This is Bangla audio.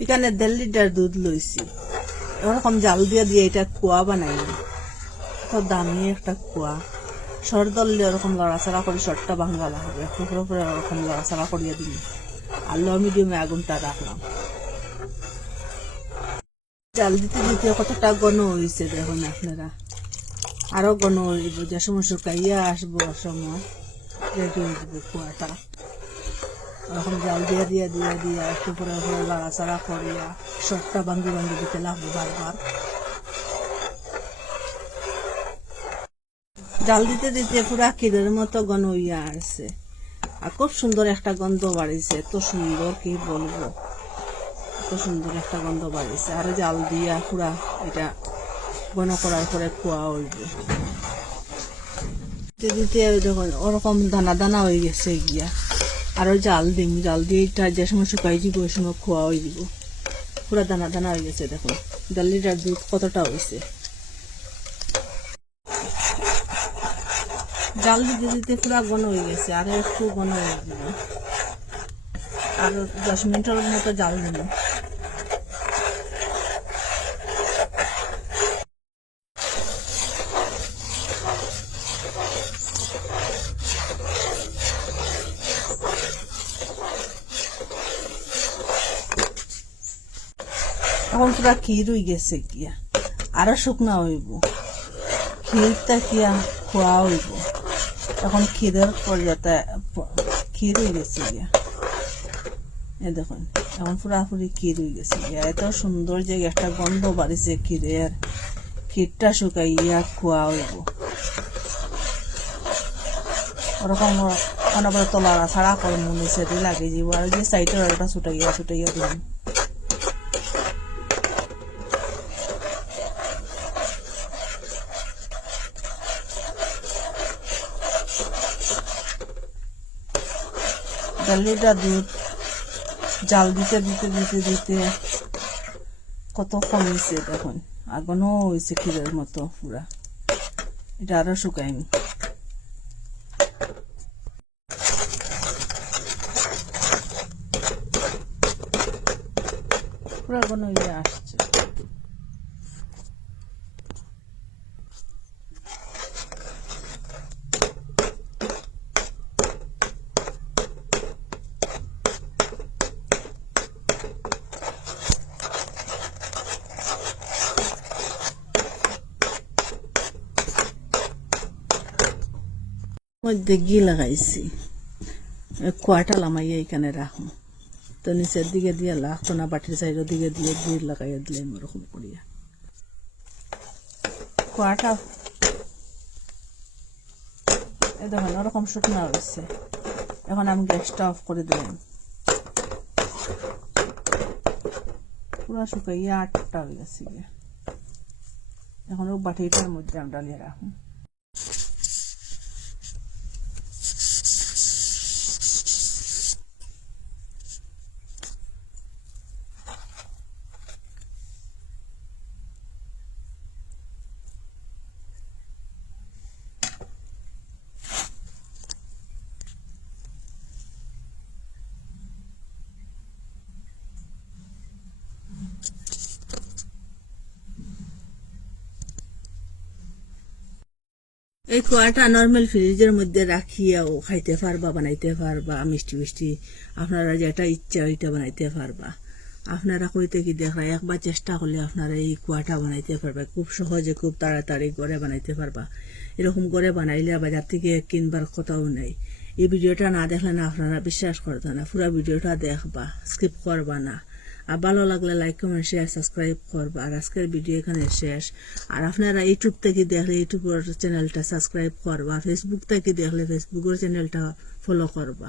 এখানে 1.5 লিটার দুধ লইছি, ওরকম জাল দিয়ে দিয়ে এটা কুয়া বানাই, তো দামি একটা কুয়া। সর দললে ওরকম লড়াচড়া করে সরটা ভাঙা লাগবে, টুকরো করে ওরকম লড়াচড়া করিয়ে দিন। আর লো মিডিয়ামে আগুনটা রাখলাম। জাল দিতে দিতে কতটা ঘন হয়েছে দেখুন আপনারা, আরো ঘন হইব। যে সময় শুকাইয়া আসবো সময় রেডি হয়ে যাবে কুয়াটা। ওরকম জাল দিয়ে দিয়ে দিয়ে দিয়ে একটু পরে পরে লড়াচড়া করিয়া সরটা ভাঙ্গি ভাঙ্গি দিতে লাগবে বারবার। জাল দিতে দিতে পুরা ক্ষীরের মতো ঘন হইয়া আসছে, আর খুব সুন্দর একটা গন্ধ বাড়িছে। এত সুন্দর কি বলবো, এত সুন্দর একটা গন্ধ বাড়িছে। আরো জাল দিয়া পুরা এটা ঘন করার পরে খোয়া হইব। দিতে দেখুন ওরকম দানা দানা হয়ে গেছে গিয়া। আরো জাল দিম, জাল দিয়ে এটা যে সময় শুকাই দিব ওই সময় খোয়া হয়ে দিব। পুরা দানা দানা হয়ে গেছে দেখুন। 1.5 লিটার দুধ কতটা হয়েছে। জাল দিতে দিতে পুরা ঘন হয়ে গেছে, আরো একটু ঘন হয়ে দিব। আরো 10 মিনিটের মতো জাল দিব। এখন পুরা ক্ষীর হয়ে গেছে গিয়া, আরো শুকনা হইব। ক্ষীরটা কিয়া খোয়া হইব। এখন ক্ষীরের পর্যায়ে ক্ষীর হয়ে গেছে গিয়া, এ দেখুন এখন পুরাপুরি ক্ষীর হয়ে গেছে গিয়া। এত সুন্দর যে একটা গন্ধ বাড়িছে ক্ষীরের। ক্ষীরটা শুকাইয়া খোয়া হইব। ওরকম অনবরত লড়া ছাড়া করে মনে সেটি লাগে যাব। আর যে সাইডের ওটা ছুটাইয়া ছুটাইয়া দিলাম। ডালিটা দুধ জাল দিতে দিতে দিতে দিতে কত কমেছে দেখুন, আগুনও হয়েছে ক্ষীরের মতো পুরা। এটা আরো শুকাইনি, পুরা আগুন হয়ে আসছে। মধ্যে ঘি লাগাইছি, কুয়াটা লামাইয়া এখানে রাখুন। তো নিচের দিকে দিয়ে লাগতো না, বাটির সাইডের দিকে দিয়ে ঘি লাগাইয়া দিলাম ওরকম করিয়া। কুয়াটা এই দেখুন ওরকম শুকনা হয়েছে। এখন আমি গ্যাসটা অফ করে দিলাম। পুরা শুকাইয়া আটটা হয়ে গেছে। এখন ও বাটিটার মধ্যে আমি ডালিয়ে রাখুন। এই কুয়াটা নর্মাল ফ্রিজের মধ্যে রাখিয়াও খাইতে পারবা, বানাইতে পারবা। মিষ্টি মিষ্টি আপনারা যেটা ইচ্ছা ওইটা বানাইতে পারবা। আপনারা কইতে কি দেখা একবার চেষ্টা করলে আপনারা এই কুয়াটা বানাইতে পারবা খুব সহজে, খুব তাড়াতাড়ি ঘরে বানাইতে পারবা। এরকম করে বানাইলে বাজার থেকে কিনবার কথাও নেই। এই ভিডিওটা না দেখলে না আপনারা বিশ্বাস করতে না, পুরো ভিডিওটা দেখবা, স্কিপ করবা না। আর ভালো লাগলে লাইক কমেন্ট শেয়ার সাবস্ক্রাইব করবা। আর আজকের ভিডিও এখানে শেষ। আর আপনারা ইউটিউব থেকে দেখলে ইউটিউবের চ্যানেলটা সাবস্ক্রাইব করবা, ফেসবুক থেকে দেখলে ফেসবুকের চ্যানেলটা ফলো করবা।